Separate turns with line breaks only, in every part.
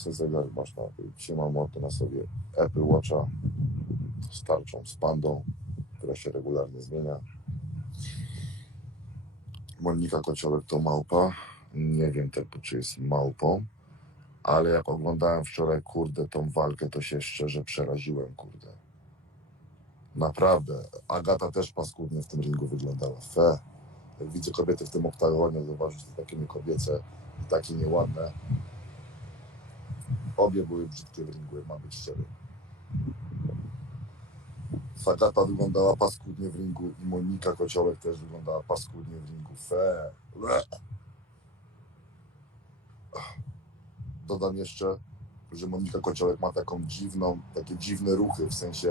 Co zegar masz na Trzymam mordę na sobie Apple Watcha z tarczą, z pandą, która się regularnie zmienia. Monika Kociołek to małpa. Nie wiem tylko, czy jest małpą, ale jak oglądałem wczoraj, kurde, tą walkę, to się szczerze przeraziłem, kurde. Naprawdę. Agata też paskudnie w tym ringu wyglądała. Fe. Jak widzę kobiety w tym oktagonie, zauważyć, że takie niekobiece i takie nieładne. Obie były brzydkie w ringu, mam być szczery. Agata wyglądała paskudnie w ringu i Monika Kociołek też wyglądała paskudnie w ringu. Fe. Dodam jeszcze, że Monika Kociołek ma taką dziwną, takie dziwne ruchy, w sensie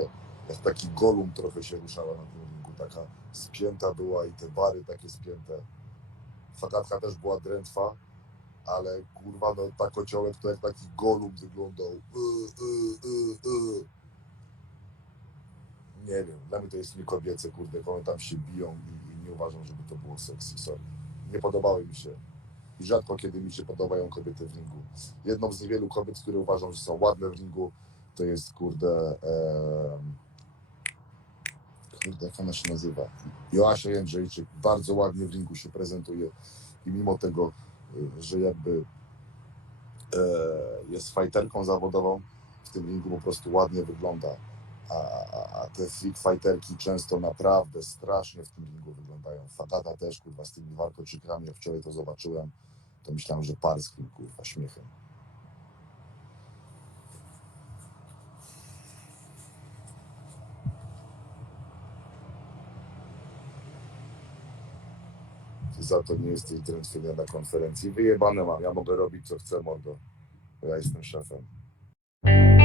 jak taki golum trochę się ruszała na tym ringu, taka spięta była i te bary takie spięte. Fagatka też była drętwa, ale kurwa, no ta Kociołek to jak taki golum wyglądał. Y, y, y, y. Nie wiem, dla mnie to jest nie kobiece, kurde, one tam się biją i, i nie uważam, żeby to było sexy, sorry. Nie podobały mi się i rzadko kiedy mi się podobają kobiety w ringu. Jedną z niewielu kobiet, które uważam, że są ładne w ringu, to jest kurde. em, kurde, jak ona się nazywa? Joasia Jędrzejczyk. Bardzo ładnie w ringu się prezentuje i mimo tego, że jakby e, jest fajterką zawodową, w tym ringu po prostu ładnie wygląda. A, a, a te freak fighterki często naprawdę strasznie w tym ringu wyglądają. Fatata też, kurwa, z tymi warkoczykami, jak wczoraj to zobaczyłem, to myślałem, że parskим, kurwa, śmiechem. Za to nie jesteś drętwienia na konferencji. Wyjebane mam, ja mogę robić co chcę, mordo. Ja jestem szefem.